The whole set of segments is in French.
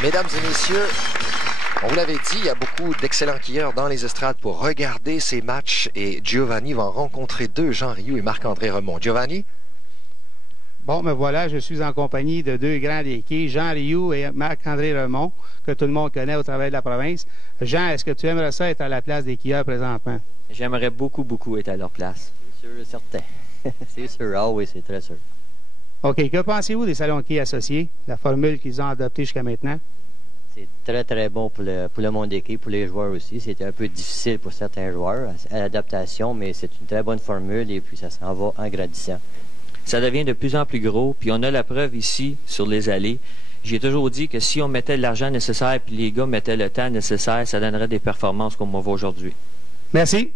Mesdames et messieurs, on vous l'avait dit, il y a beaucoup d'excellents skieurs dans les estrades pour regarder ces matchs et Giovanni va en rencontrer deux, Jean Rioux et Marc-André Remond. Giovanni? Bon, me voilà, je suis en compagnie de deux grands équipes, Jean Rioux et Marc-André Remond, que tout le monde connaît au travail de la province. Jean, est-ce que tu aimerais ça être à la place des skieurs présentement? J'aimerais beaucoup, beaucoup être à leur place. C'est sûr, certain. C'est sûr. Ah oui, c'est très sûr. OK. Que pensez-vous des salons quilles associés, la formule qu'ils ont adoptée jusqu'à maintenant? C'est très, très bon pour le monde d'équipe, pour les joueurs aussi. C'était un peu difficile pour certains joueurs à l'adaptation, mais c'est une très bonne formule et puis ça s'en va en grandissant. Ça devient de plus en plus gros, puis on a la preuve ici sur les allées. J'ai toujours dit que si on mettait l'argent nécessaire puis les gars mettaient le temps nécessaire, ça donnerait des performances comme on voit aujourd'hui. Merci.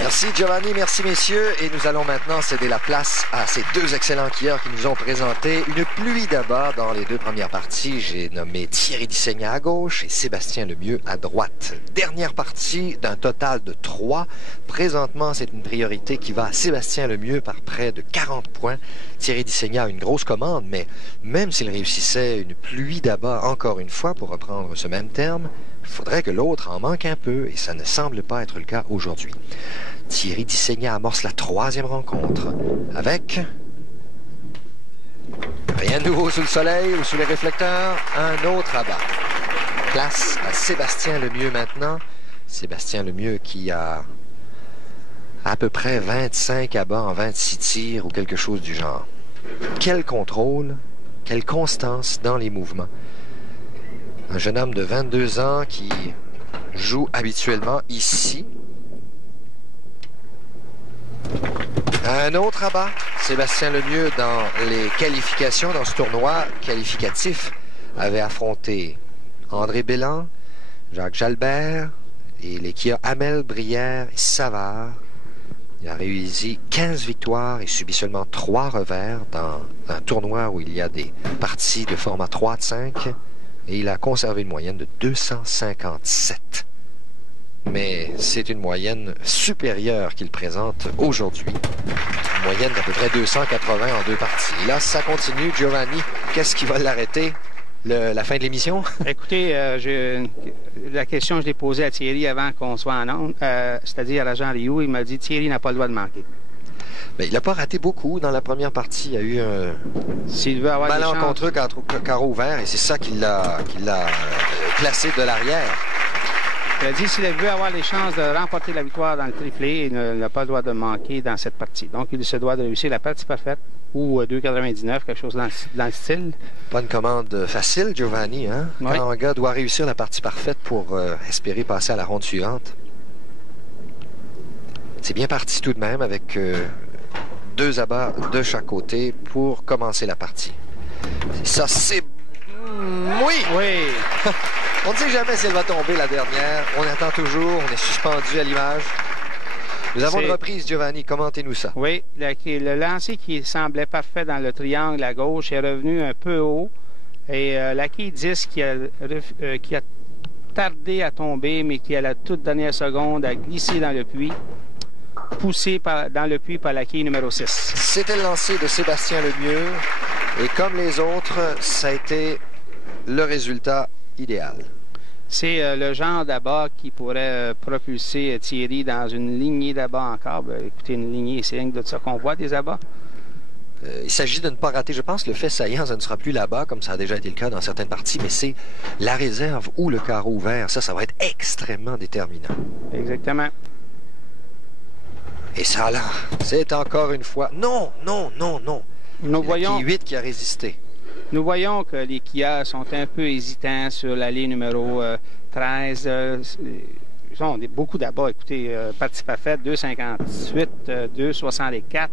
Merci Giovanni, merci messieurs. Et nous allons maintenant céder la place à ces deux excellents skieurs qui nous ont présenté une pluie d'abat dans les deux premières parties. J'ai nommé Thierry Dissegna à gauche et Sébastien Lemieux à droite. Dernière partie d'un total de 3. Présentement, c'est une priorité qui va à Sébastien Lemieux par près de 40 points. Thierry Dissegna a une grosse commande, mais même s'il réussissait une pluie d'abat encore une fois, pour reprendre ce même terme, il faudrait que l'autre en manque un peu, et ça ne semble pas être le cas aujourd'hui. Thierry Dissegna amorce la troisième rencontre avec rien de nouveau sous le soleil ou sous les réflecteurs, un autre abat. Place à Sébastien Lemieux maintenant. Sébastien Lemieux qui a à peu près 25 abats en 26 tirs ou quelque chose du genre. Quel contrôle, quelle constance dans les mouvements. Un jeune homme de 22 ans qui joue habituellement ici. Un autre abat. Sébastien Lemieux, dans les qualifications, dans ce tournoi qualificatif, avait affronté André Belland, Jacques Jalbert et les skieurs Hamel, Brière et Savard. Il a réussi 15 victoires et subi seulement 3 revers dans un tournoi où il y a des parties de format 3 de 5. Et il a conservé une moyenne de 257. Mais c'est une moyenne supérieure qu'il présente aujourd'hui. Une moyenne d'à peu près 280 en deux parties. Là, ça continue. Giovanni, qu'est-ce qui va l'arrêter? La fin de l'émission? Écoutez, la question, je l'ai posée à Thierry avant qu'on soit en ondes, c'est-à-dire à Jean Rioux. Il m'a dit Thierry n'a pas le droit de manquer. Mais il n'a pas raté beaucoup. Dans la première partie, il y a eu un malencontreux carreau ouvert et c'est ça qui l'a placé de l'arrière. Il a dit s'il veut avoir les chances de remporter la victoire dans le triplé, il n'a pas le droit de manquer dans cette partie. Donc, il se doit de réussir la partie parfaite ou 2,99, quelque chose dans le style. Pas une commande facile, Giovanni, hein? Oui. Quand un gars doit réussir la partie parfaite pour espérer passer à la ronde suivante. C'est bien parti tout de même avec 2 abats de chaque côté pour commencer la partie. Ça, c'est... Oui! Oui! On ne sait jamais si elle va tomber la dernière. On attend toujours. On est suspendu à l'image. Nous avons une reprise, Giovanni. Commentez-nous ça. Oui. Le lancer qui semblait parfait dans le triangle à gauche est revenu un peu haut. Et la quille 10 qui a tardé à tomber, mais qui, à la toute dernière seconde, a glissé dans le puits. Poussé dans le puits par la quille numéro 6. C'était le lancer de Sébastien Lemieux. Et comme les autres, ça a été le résultat idéal. C'est le genre d'abat qui pourrait propulser Thierry dans une lignée d'abats encore. Écoutez, une lignée, c'est rien que de ça qu'on voit des abats. Il s'agit de ne pas rater. Je pense que le fait saillant, ça ne sera plus là-bas, comme ça a déjà été le cas dans certaines parties, mais c'est la réserve ou le carreau ouvert. Ça va être extrêmement déterminant. Exactement. Et ça, là, c'est encore une fois... Non, non, non, non. Nous voyons... La 8 qui a résisté. Nous voyons que les skieurs sont un peu hésitants sur l'allée numéro 13. Ils ont beaucoup d'abats. Écoutez, partie parfaite, 2,58, 2,64,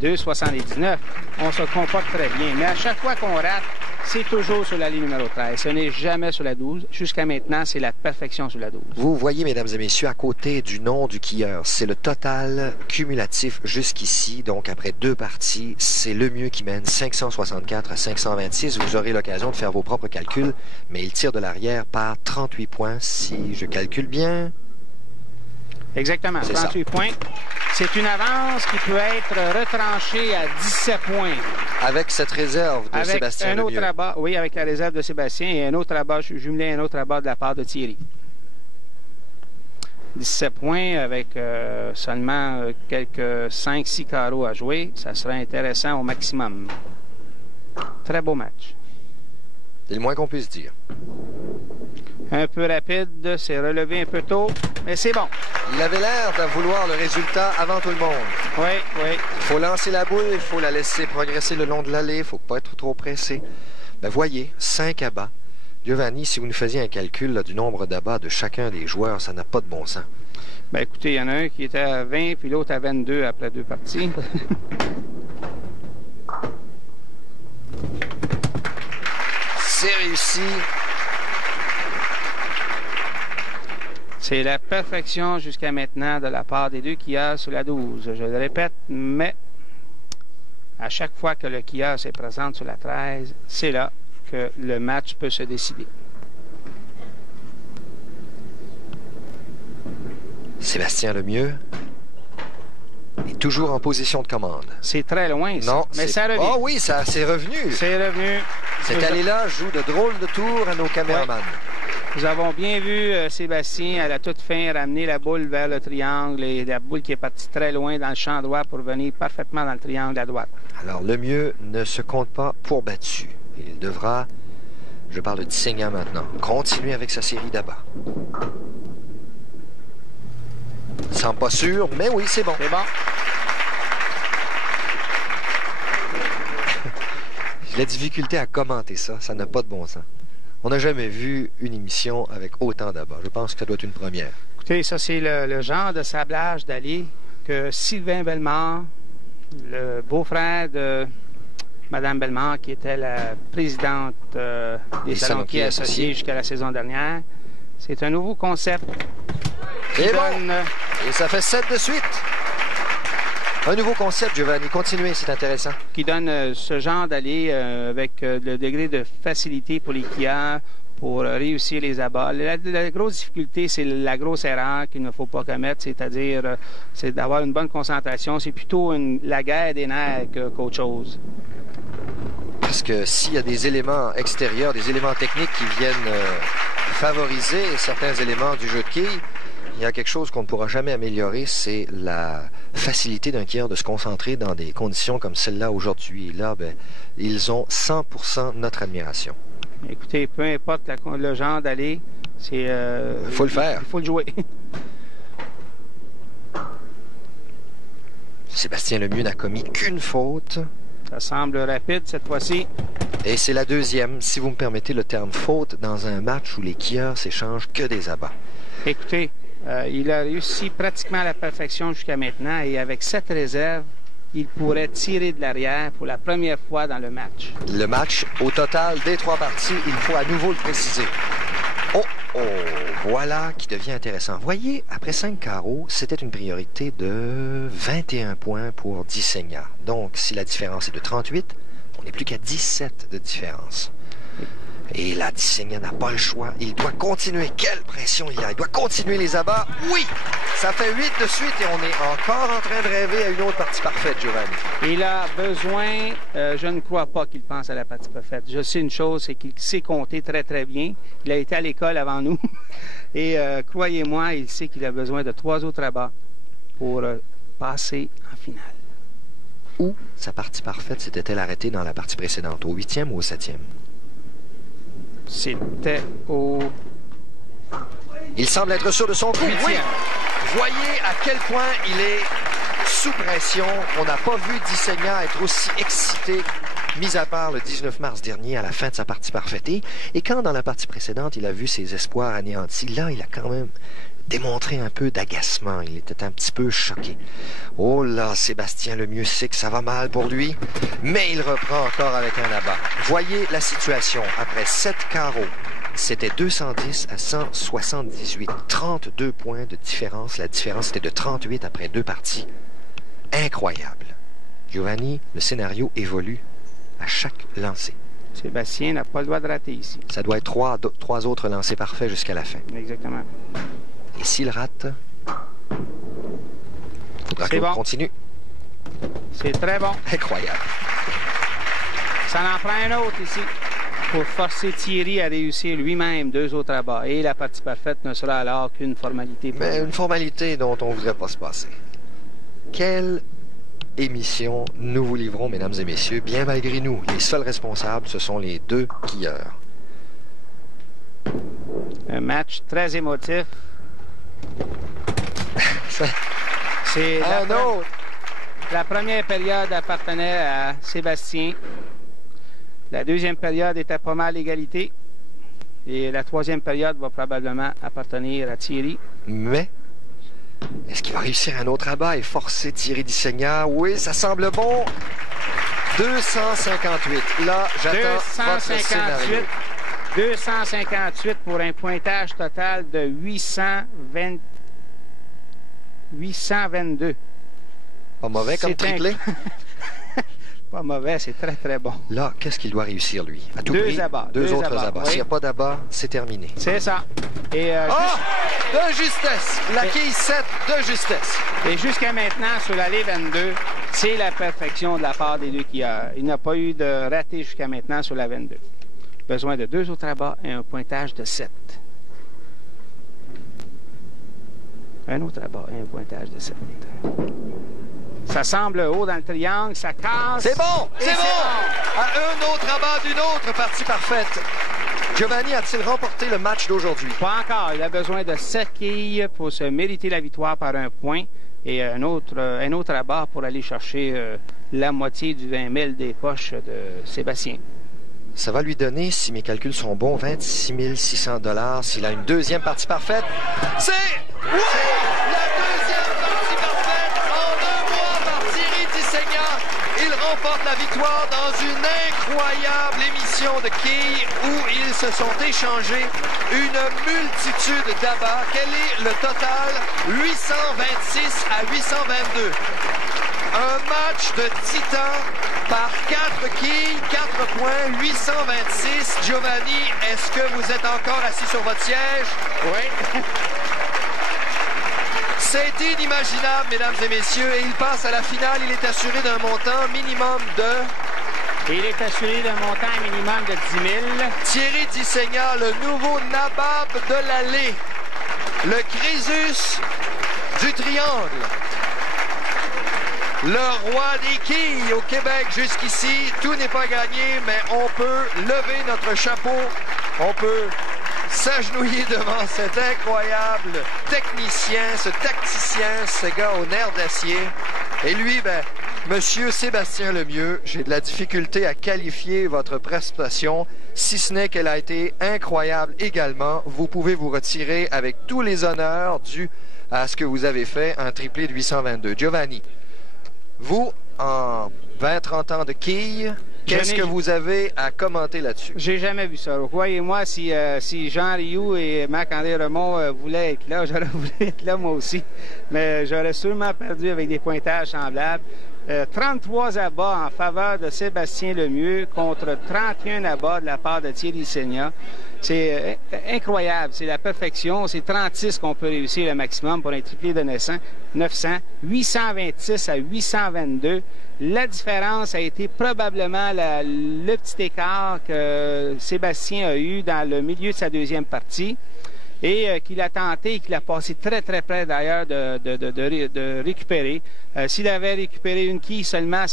2,79. On se comporte très bien. Mais à chaque fois qu'on rate, c'est toujours sur l'allée numéro 13. Ce n'est jamais sur la 12. Jusqu'à maintenant, c'est la perfection sur la 12. Vous voyez, mesdames et messieurs, à côté du nom du skieur, c'est le total cumulatif jusqu'ici. Donc, après 2 parties, c'est Lemieux qui mène 564 à 526. Vous aurez l'occasion de faire vos propres calculs, mais il tire de l'arrière par 38 points, si je calcule bien. Exactement, 38 points. C'est une avance qui peut être retranchée à 17 points. Avec cette réserve de avec Sébastien un autre Lemieux. abat, oui, avec la réserve de Sébastien et un autre abat, jumelé un autre abat de la part de Thierry. 17 points avec seulement quelques 5-6 carreaux à jouer. Ça serait intéressant au maximum. Très beau match. C'est le moins qu'on puisse dire. Un peu rapide, c'est relevé un peu tôt, mais c'est bon. Il avait l'air de vouloir le résultat avant tout le monde. Oui, oui. Il faut lancer la boule, il faut la laisser progresser le long de l'allée, il ne faut pas être trop pressé. Ben voyez, 5 abats. Giovanni, si vous nous faisiez un calcul là, du nombre d'abats de chacun des joueurs, ça n'a pas de bon sens. Ben écoutez, il y en a un qui était à 20, puis l'autre à 22 après 2 parties. C'est réussi. C'est la perfection jusqu'à maintenant de la part des deux quilleurs sur la 12. Je le répète, mais à chaque fois que le quilleur se présente sur la 13, c'est là que le match peut se décider. Sébastien Lemieux est toujours en position de commande. C'est très loin, ça. Non, Mais ça revient. Ah oui, ça c'est revenu. C'est revenu. Cette allée-là joue de drôles de tours à nos caméramans. Nous avons bien vu Sébastien à la toute fin ramener la boule vers le triangle et la boule qui est partie très loin dans le champ droit pour venir parfaitement dans le triangle à droite. Alors Lemieux ne se compte pas pour battu. Il devra, je parle de Dissegna maintenant, continuer avec sa série d'abats. Il ne semble pas sûr, mais oui, c'est bon. C'est bon. J'ai la difficulté à commenter ça, ça n'a pas de bon sens. On n'a jamais vu une émission avec autant d'abats. Je pense que ça doit être une première. Écoutez, ça c'est le genre de sablage d'allée que Sylvain Bellemare, le beau-frère de Mme Bellemare, qui était la présidente des salonquiers associés jusqu'à la saison dernière, c'est un nouveau concept. Et bon! Et ça fait 7 de suite. Un nouveau concept, Giovanni. Continuez, c'est intéressant. Qui donne ce genre d'allée avec le degré de facilité pour les quilleurs pour réussir les abats. La grosse difficulté, c'est la grosse erreur qu'il ne faut pas commettre, c'est-à-dire c'est d'avoir une bonne concentration. C'est plutôt la guerre des nerfs qu'autre chose. Parce que s'il y a des éléments extérieurs, des éléments techniques qui viennent favoriser certains éléments du jeu de quilles, il y a quelque chose qu'on ne pourra jamais améliorer, c'est la facilité d'un quilleur de se concentrer dans des conditions comme celle-là aujourd'hui. Et là, ben, ils ont 100% notre admiration. Écoutez, peu importe le genre d'allée, c'est... il faut le faire. Il faut le jouer. Sébastien Lemieux n'a commis qu'une faute. Ça semble rapide cette fois-ci. Et c'est la deuxième, si vous me permettez le terme faute, dans un match où les quilleurs s'échangent que des abats. Écoutez, il a réussi pratiquement à la perfection jusqu'à maintenant et avec cette réserve, il pourrait tirer de l'arrière pour la première fois dans le match. Le match, au total, des 3 parties, il faut à nouveau le préciser. Oh, voilà qui devient intéressant. Voyez, après 5 carreaux, c'était une priorité de 21 points pour Dissegna. Donc, si la différence est de 38, on n'est plus qu'à 17 de différence. Et là, Dissegna n'a pas le choix. Il doit continuer. Quelle pression il a. Il doit continuer les abats. Oui! Ça fait 8 de suite et on est encore en train de rêver à une autre partie parfaite, Giovanni. Il a besoin, je ne crois pas qu'il pense à la partie parfaite. Je sais une chose, c'est qu'il sait compter très, très bien. Il a été à l'école avant nous. Et croyez-moi, il sait qu'il a besoin de 3 autres abats pour passer en finale. Où sa partie parfaite s'était-elle arrêtée dans la partie précédente? Au 8e ou au 7e? C'était au... Il semble être sûr de son coup. Oui. Voyez à quel point il est sous pression. On n'a pas vu Dissegna être aussi excité, mis à part le 19 mars dernier à la fin de sa partie parfaite. Et quand dans la partie précédente, il a vu ses espoirs anéantis, là, il a quand même démontré un peu d'agacement. Il était un petit peu choqué. Oh là, Sébastien Lemieux sait que ça va mal pour lui, mais il reprend encore avec un abat. Voyez la situation. Après 7 carreaux, c'était 210 à 178. 32 points de différence. La différence était de 38 après 2 parties. Incroyable. Giovanni, le scénario évolue à chaque lancer. Sébastien n'a pas le droit de rater ici. Ça doit être 3 autres lancers parfaits jusqu'à la fin. Exactement. Et s'il rate, il faudra qu'on continue. C'est très bon. Incroyable. Ça en prend un autre ici pour forcer Thierry à réussir lui-même 2 autres abats. Et la partie parfaite ne sera alors qu'une formalité. Mais une formalité dont on ne voudrait pas se passer. Quelle émission nous vous livrons, mesdames et messieurs, bien malgré nous. Les seuls responsables, ce sont les 2 skieurs. Un match très émotif. C'est la première période appartenait à Sébastien. La deuxième période était pas mal égalité. Et la troisième période va probablement appartenir à Thierry. Mais, est-ce qu'il va réussir un autre abat et forcer Thierry Dissegna? Oui, ça semble bon. 258. Là, j'attends votre scénario. 258 pour un pointage total de 822. Pas mauvais comme triplé? Pas mauvais, c'est très, très bon. Là, qu'est-ce qu'il doit réussir, lui? À tout prix, abats. Deux autres abats. Oui. S'il n'y a pas d'abat, c'est terminé. C'est ça. Et, de justesse! La quille 7 de justesse. Et jusqu'à maintenant, sur l'allée 22, c'est la perfection de la part des 2 skieurs. Il n'a pas eu de raté jusqu'à maintenant sur la 22. Besoin de 2 autres abats et un pointage de 7. Un autre abat et un pointage de 7. Ça semble haut dans le triangle, ça casse. C'est bon! C'est bon! À un autre abat d'une autre partie parfaite. Giovanni a-t-il remporté le match d'aujourd'hui? Pas encore. Il a besoin de 7 quilles pour se mériter la victoire par un point et un autre abat pour aller chercher la moitié du 20 000 des poches de Sébastien. Ça va lui donner, si mes calculs sont bons, 26 600 $ s'il a une deuxième partie parfaite. C'est... Oui! La deuxième partie parfaite en 2 mois par Thierry Dissegna. Il remporte la victoire dans une incroyable émission de quilles où ils se sont échangés une multitude d'abats. Quel est le total? 826 à 822. Un match de titan par 4 quilles, 4 points, 826. Giovanni, est-ce que vous êtes encore assis sur votre siège? Oui. C'est inimaginable, mesdames et messieurs, et il passe à la finale. Il est assuré d'un montant minimum de... Il est assuré d'un montant minimum de 10 000. Thierry Dissegna, le nouveau nabab de l'allée. Le Crésus du triangle. Le roi des quilles au Québec jusqu'ici. Tout n'est pas gagné, mais on peut lever notre chapeau. On peut s'agenouiller devant cet incroyable technicien, ce tacticien, ce gars au nerf d'acier. Et lui, Monsieur Sébastien Lemieux, j'ai de la difficulté à qualifier votre prestation, si ce n'est qu'elle a été incroyable également. Vous pouvez vous retirer avec tous les honneurs dus à ce que vous avez fait, un triplé de 822. Giovanni, vous, en 20-30 ans de quilles, qu'est-ce que vous avez à commenter là-dessus? J'ai jamais vu ça. Croyez-moi, si Jean Rioux et Marc-André Remond voulaient être là, j'aurais voulu être là moi aussi. Mais j'aurais sûrement perdu avec des pointages semblables. 33 abats en faveur de Sébastien Lemieux contre 31 abats de la part de Thierry Dissegna. C'est incroyable, c'est la perfection. C'est 36 qu'on peut réussir le maximum pour un triplé de 900. 826 à 822. La différence a été probablement le petit écart que Sébastien a eu dans le milieu de sa deuxième partie et qu'il a tenté et qu'il a passé très, très près d'ailleurs de récupérer. S'il avait récupéré une quille seulement,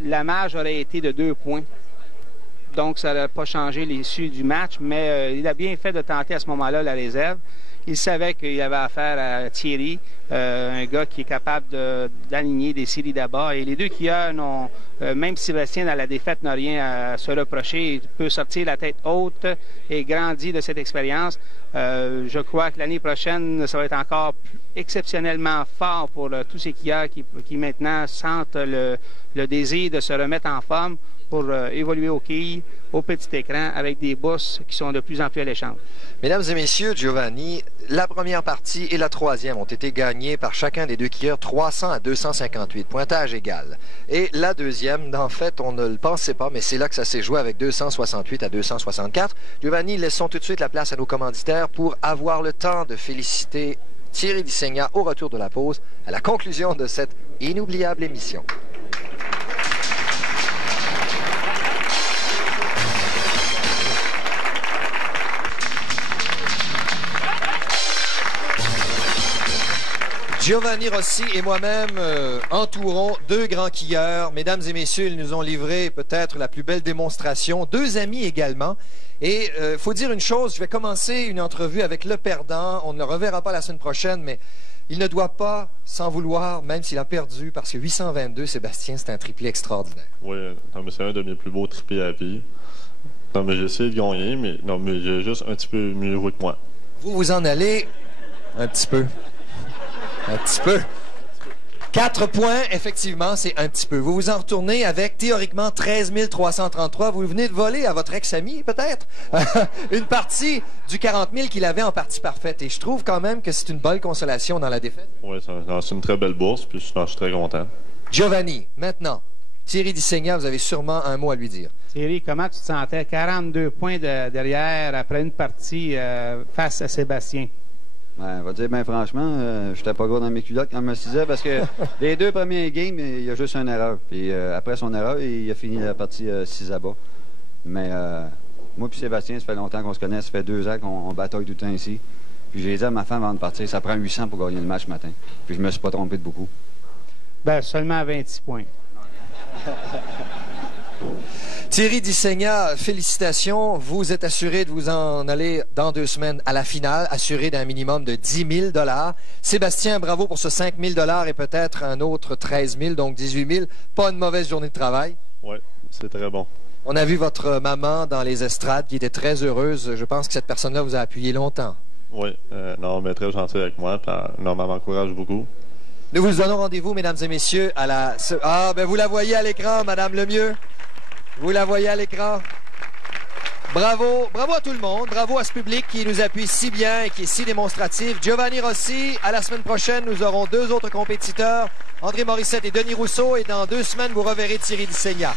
la marge aurait été de 2 points. Donc, ça n'a pas changé l'issue du match, mais il a bien fait de tenter à ce moment-là la réserve. Il savait qu'il avait affaire à Thierry, un gars qui est capable d'aligner des séries d'abats. Et les 2 skieurs n'ont, même Sébastien dans la défaite n'a rien à se reprocher. Il peut sortir la tête haute et grandir de cette expérience. Je crois que l'année prochaine, ça va être encore exceptionnellement fort pour tous ces skieurs qui maintenant sentent le désir de se remettre en forme pour évoluer aux quilles, au petit écran, avec des bosses qui sont de plus en plus alléchantes. Mesdames et messieurs, Giovanni, la première partie et la troisième ont été gagnées par chacun des 2 skieurs 300 à 258, pointage égal. Et la deuxième, en fait, on ne le pensait pas, mais c'est là que ça s'est joué avec 268 à 264. Giovanni, laissons tout de suite la place à nos commanditaires pour avoir le temps de féliciter Thierry Dissegna au retour de la pause, à la conclusion de cette inoubliable émission. Giovanni Rossi et moi-même entourons deux grands quilleurs. Mesdames et messieurs, ils nous ont livré peut-être la plus belle démonstration. Deux amis également. Et il faut dire une chose, je vais commencer une entrevue avec le perdant. On ne le reverra pas la semaine prochaine, mais il ne doit pas s'en vouloir, même s'il a perdu, parce que 822, Sébastien, c'est un triplé extraordinaire. Oui, c'est un de mes plus beaux triplés à vie. Non, mais j'ai essayé de gagner, mais j'ai juste un petit peu mieux joué que moi. Vous en allez un petit peu. Un petit peu. 4 points, effectivement, c'est un petit peu. Vous vous en retournez avec, théoriquement, 13 333. Vous venez de voler à votre ex-ami, peut-être, une partie du 40 000 qu'il avait en partie parfaite. Et je trouve quand même que c'est une bonne consolation dans la défaite. Oui, c'est une très belle bourse, puis je suis très content. Giovanni, maintenant, Thierry Dissegna, vous avez sûrement un mot à lui dire. Thierry, comment tu te sentais? 42 points derrière après une partie face à Sébastien. Ben, on va dire, ben franchement, je n'étais pas gros dans mes culottes quand je me disais parce que les deux premiers games, il y a juste une erreur. Puis après son erreur, il a fini la partie 6 à bas. Mais moi et Sébastien, ça fait longtemps qu'on se connaît. Ça fait 2 ans qu'on bataille tout le temps ici. Puis j'ai dit à ma femme avant de partir, ça prend 800 pour gagner le match ce matin. Puis je me suis pas trompé de beaucoup. Ben, seulement 26 points. Thierry Dissegna, félicitations. Vous êtes assuré de vous en aller dans 2 semaines à la finale, assuré d'un minimum de 10 000 $. Sébastien, bravo pour ce 5 000 $ et peut-être un autre 13 000, donc 18 000. Pas une mauvaise journée de travail. Oui, c'est très bon. On a vu votre maman dans les estrades qui était très heureuse. Je pense que cette personne-là vous a appuyé longtemps. Oui, mais très gentil avec moi. Elle m'encourage beaucoup. Nous vous donnons rendez-vous, mesdames et messieurs, à la... Ah, ben vous la voyez à l'écran, Madame Lemieux. Vous la voyez à l'écran. Bravo, bravo à tout le monde. Bravo à ce public qui nous appuie si bien et qui est si démonstratif. Giovanni Rossi, à la semaine prochaine, nous aurons 2 autres compétiteurs, André Morissette et Denis Rousseau. Et dans 2 semaines, vous reverrez Thierry Dissegna.